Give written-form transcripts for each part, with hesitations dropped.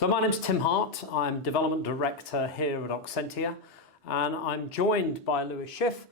So my name's Tim Hart. I'm Development Director here at Oxentia, and I'm joined by Lewis Schiff,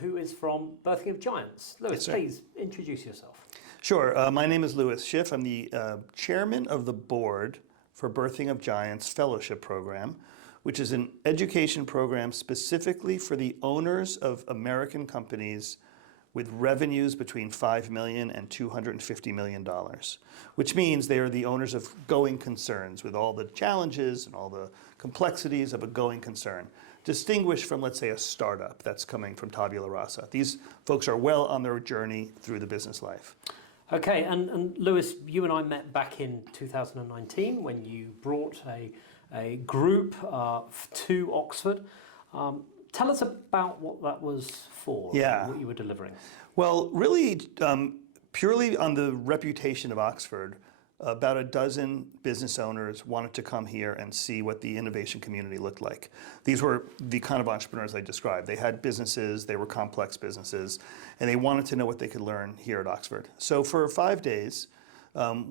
who is from Birthing of Giants. Lewis, Yes, please introduce yourself. Sure. My name is Lewis Schiff. I'm the chairman of the board for Birthing of Giants Fellowship Program, which is an education program specifically for the owners of American companies with revenues between $5 million and $250 million, which means they are the owners of going concerns with all the challenges and all the complexities of a going concern, distinguished from, let's say, a startup that's coming from tabula rasa. These folks are well on their journey through the business life. Okay, and Lewis, you and I met back in 2019 when you brought a group to Oxford. Tell us about what that was for, what you were delivering. Well, really, purely on the reputation of Oxford, about a dozen business owners wanted to come here and see what the innovation community looked like. These were the kind of entrepreneurs I described. They had businesses, they were complex businesses, and they wanted to know what they could learn here at Oxford. So for 5 days,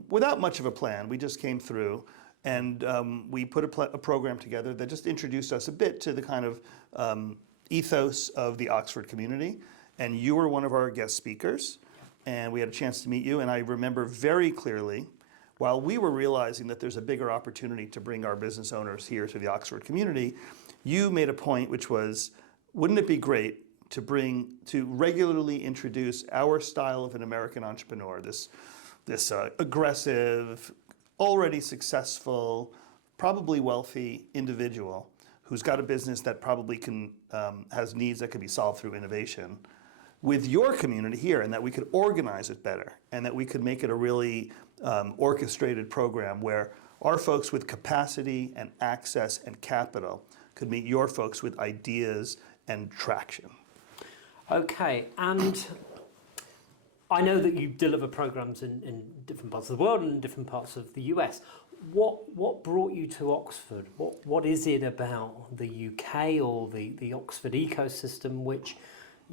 without much of a plan, we just came through and we put a program together that just introduced us a bit to the kind of ethos of the Oxford community. And you were one of our guest speakers, and we had a chance to meet you. And I remember very clearly, while we were realizing that there's a bigger opportunity to bring our business owners here to the Oxford community, you made a point which was, wouldn't it be great to regularly introduce our style of an American entrepreneur, this aggressive, already successful, probably wealthy individual who's got a business that probably has needs that could be solved through innovation, with your community here, and that we could organize it better, and that we could make it a really orchestrated program where our folks with capacity and access and capital could meet your folks with ideas and traction. Okay, and I know that you deliver programs in different parts of the world and in different parts of the US. What brought you to Oxford? What is it about the UK or the Oxford ecosystem which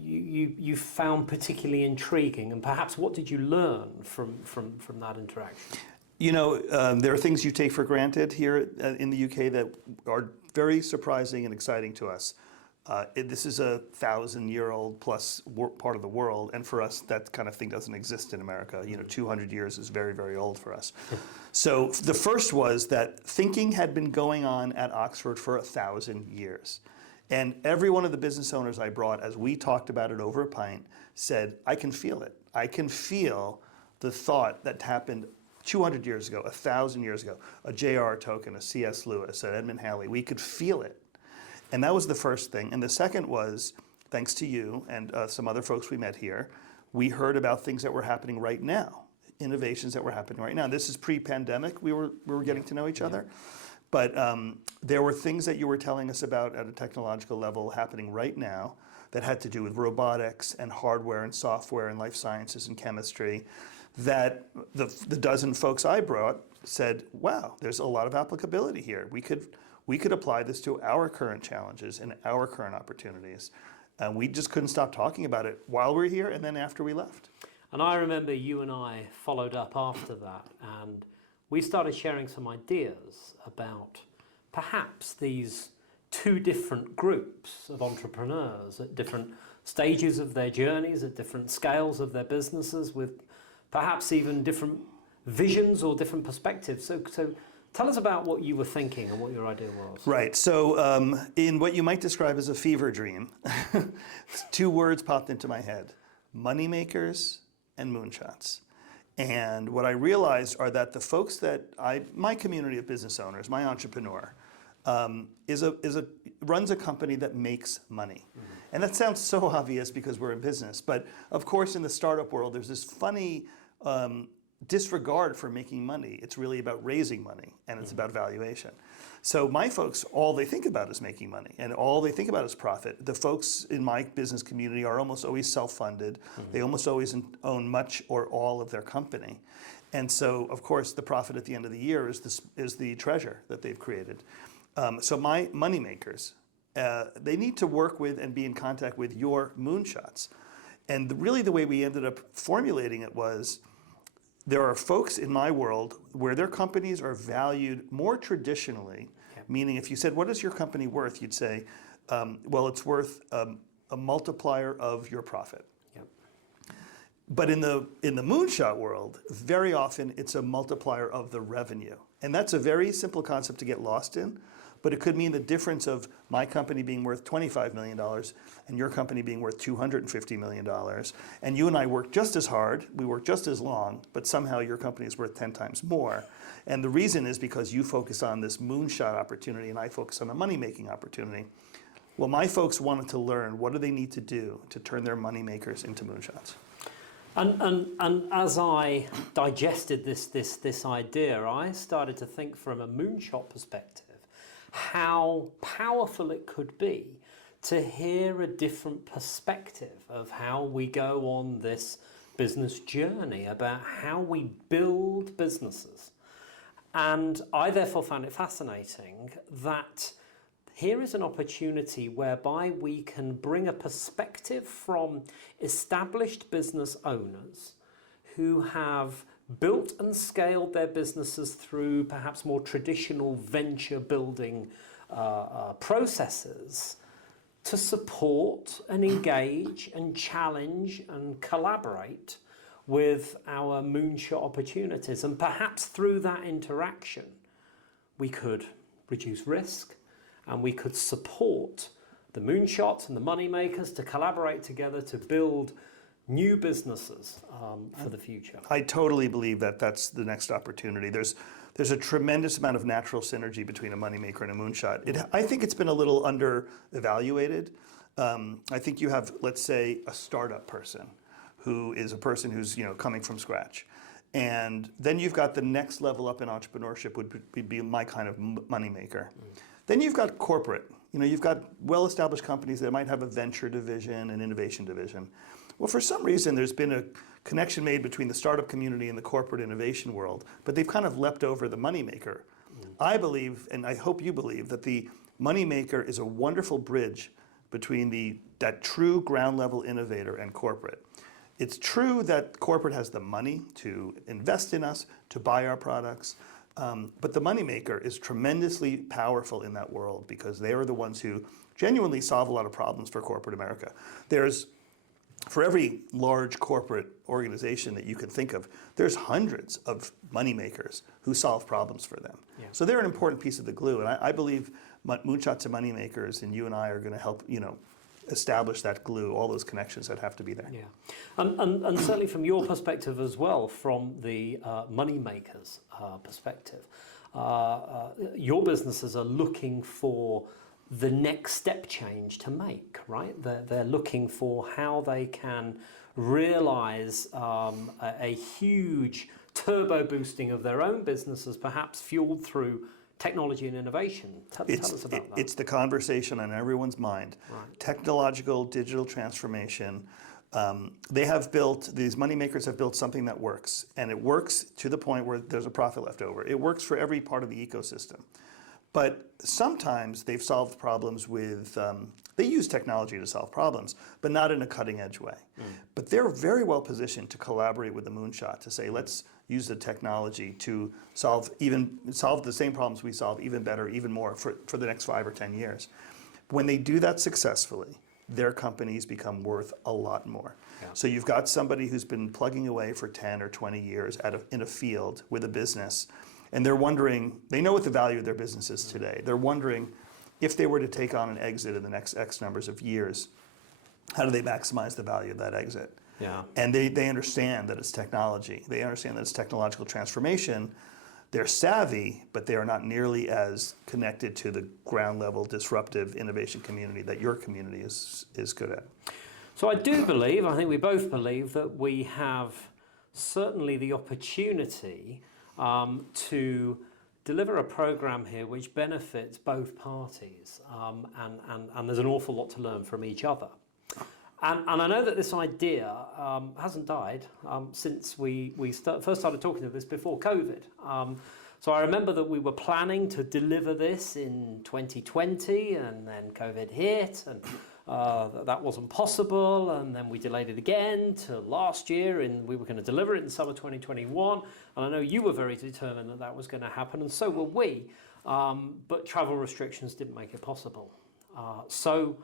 you found particularly intriguing, and perhaps what did you learn from that interaction? You know, there are things you take for granted here in the UK that are very surprising and exciting to us. This is a 1,000-year-old plus part of the world, and for us, that kind of thing doesn't exist in America. 200 years is very, very old for us. So the first was that thinking had been going on at Oxford for 1,000 years. And every one of the business owners I brought, as we talked about it over a pint, said, I can feel it. I can feel the thought that happened 200 years ago, 1,000 years ago, a J.R.R. Tolkien, a C.S. Lewis, an Edmund Halley. We could feel it. And that was the first thing. And the second was, thanks to you and some other folks we met here, we heard about things that were happening right now, innovations that were happening right now. This is pre-pandemic. We were getting to know each other. But there were things that you were telling us about at a technological level happening right now that had to do with robotics and hardware and software and life sciences and chemistry, that the dozen folks I brought said, wow, there's a lot of applicability here. We could apply this to our current challenges and our current opportunities. And we just couldn't stop talking about it while we were here and then after we left. And I remember you and I followed up after that, and we started sharing some ideas about perhaps these two different groups of entrepreneurs at different stages of their journeys, at different scales of their businesses, with perhaps even different visions or different perspectives. So tell us about what you were thinking and what your idea was. Right. So in what you might describe as a fever dream, 2 words popped into my head: moneymakers and moonshots. And what I realized are that the folks that my community of business owners, my entrepreneur, runs a company that makes money. Mm-hmm. And that sounds so obvious because we're in business. But of course, in the startup world, there's this funny disregard for making money. It's really about raising money, and it's about valuation. So my folks, all they think about is making money, and all they think about is profit. The folks in my business community are almost always self-funded. Mm-hmm. They almost always own much or all of their company. And so, of course, the profit at the end of the year is the treasure that they've created. So my money makers, they need to work with and be in contact with your moonshots. And really the way we ended up formulating it was, there are folks in my world where their companies are valued more traditionally, meaning if you said, what is your company worth? You'd say, well, it's worth a multiplier of your profit. But in the moonshot world, very often it's a multiplier of the revenue. And that's a very simple concept to get lost in, but it could mean the difference of my company being worth $25 million and your company being worth $250 million. And you and I work just as hard, we work just as long, but somehow your company is worth 10 times more. And the reason is because you focus on this moonshot opportunity and I focus on the money-making opportunity. Well, my folks wanted to learn, what do they need to do to turn their money makers into moonshots? And as I digested this idea, I started to think from a moonshot perspective how powerful it could be to hear a different perspective of how we go on this business journey, about how we build businesses. And I therefore found it fascinating that here is an opportunity whereby we can bring a perspective from established business owners who have built and scaled their businesses through perhaps more traditional venture building processes to support and engage and challenge and collaborate with our moonshot opportunities. And perhaps through that interaction, we could reduce risk, and we could support the moonshots and the money makers to collaborate together to build new businesses for the future. I totally believe that that's the next opportunity. There's a tremendous amount of natural synergy between a moneymaker and a moonshot. I think it's been a little under-evaluated. I think you have, let's say, a startup person who is a person who's coming from scratch. And then you've got the next level up in entrepreneurship would be my kind of moneymaker. Then you've got corporate. You've got well-established companies that might have a venture division, an innovation division. Well, for some reason, there's been a connection made between the startup community and the corporate innovation world, but they've kind of leapt over the moneymaker. I believe, and I hope you believe, that the moneymaker is a wonderful bridge between that true ground-level innovator and corporate. It's true that corporate has the money to invest in us, to buy our products, but the moneymaker is tremendously powerful in that world because they are the ones who genuinely solve a lot of problems for corporate America. For every large corporate organization that you can think of, there's hundreds of moneymakers who solve problems for them. Yeah. So they're an important piece of the glue, and I believe Moonshots and Moneymakers and you and I are going to help, establish that glue, all those connections that have to be there. Yeah, and certainly from your perspective as well, from the moneymakers perspective, your businesses are looking for the next step change to make, right? They're looking for how they can realize a huge turbo boosting of their own businesses, perhaps fueled through technology and innovation. Tell us about that. It's the conversation on everyone's mind. Right. Technological, digital transformation. These moneymakers have built something that works, and it works to the point where there's a profit left over. It works for every part of the ecosystem. But sometimes they've solved problems with, they use technology to solve problems, but not in a cutting edge way. But they're very well positioned to collaborate with the moonshot to say, let's use the technology to solve the same problems we solve even better, even more for the next 5 or 10 years. When they do that successfully, their companies become worth a lot more. Yeah. So you've got somebody who's been plugging away for 10 or 20 years in a field with a business, and they're wondering, they know what the value of their business is today. They're wondering if they were to take on an exit in the next X numbers of years, how do they maximize the value of that exit? Yeah. And they understand that it's technology. They understand that it's technological transformation. They're savvy, but they are not nearly as connected to the ground level disruptive innovation community that your community is good at. So I think we both believe that we have certainly the opportunity to deliver a program here which benefits both parties, and there's an awful lot to learn from each other. And I know that this idea hasn't died since we first started talking of this before COVID. So I remember that we were planning to deliver this in 2020, and then COVID hit, that wasn't possible, and then we delayed it again to last year, and we were going to deliver it in summer 2021. And I know you were very determined that that was going to happen, and so were we. But travel restrictions didn't make it possible. So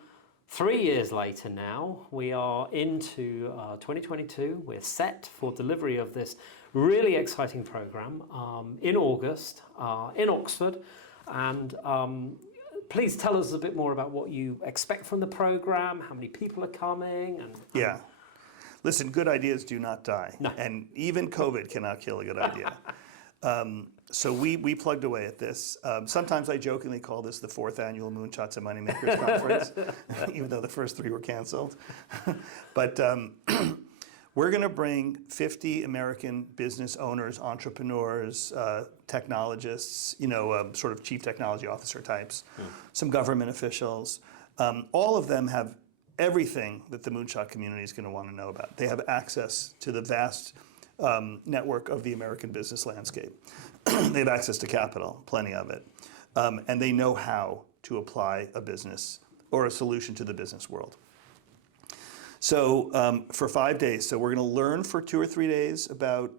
3 years later now, we are into 2022. We're set for delivery of this really exciting program in August in Oxford. And please tell us a bit more about what you expect from the program, how many people are coming. Yeah. Listen, good ideas do not die. No. And even COVID cannot kill a good idea. So we plugged away at this. Sometimes I jokingly call this the 4th annual Moonshots and Moneymakers conference, even though the first 3 were canceled. But we're going to bring 50 American business owners, entrepreneurs, technologists, sort of chief technology officer types, some government officials. All of them have everything that the Moonshot community is going to want to know about. They have access to the vast network of the American business landscape. They have access to capital, plenty of it. And they know how to apply a business or a solution to the business world. So for 5 days, so we're going to learn for 2 or 3 days about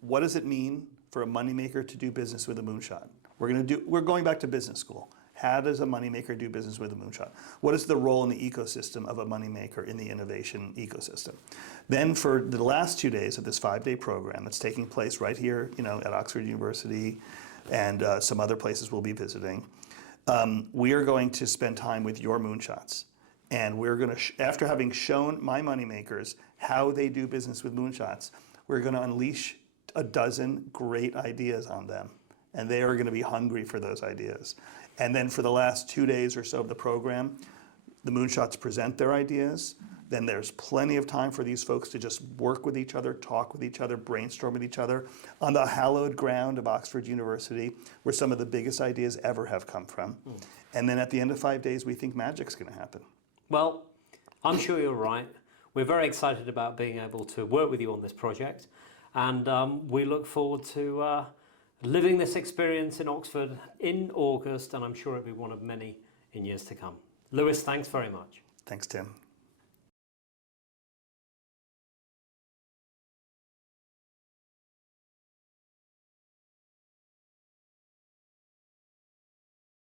what does it mean for a moneymaker to do business with a moonshot. We're going back to business school. How does a moneymaker do business with a moonshot? What is the role in the ecosystem of a moneymaker in the innovation ecosystem? Then for the last 2 days of this 5-day program that's taking place right here, at Oxford University and some other places we'll be visiting, we are going to spend time with your moonshots. And we're going to, after having shown my moneymakers how they do business with moonshots, we're going to unleash a dozen great ideas on them. And they are going to be hungry for those ideas. And then for the last 2 days or so of the program, the moonshots present their ideas. Then there's plenty of time for these folks to just work with each other, talk with each other, brainstorm with each other on the hallowed ground of Oxford University, where some of the biggest ideas ever have come from. And then at the end of 5 days, we think magic's going to happen. Well, I'm sure you're right. We're very excited about being able to work with you on this project. And we look forward to living this experience in Oxford in August, and I'm sure it'll be one of many in years to come. Lewis, thanks very much. Thanks, Tim.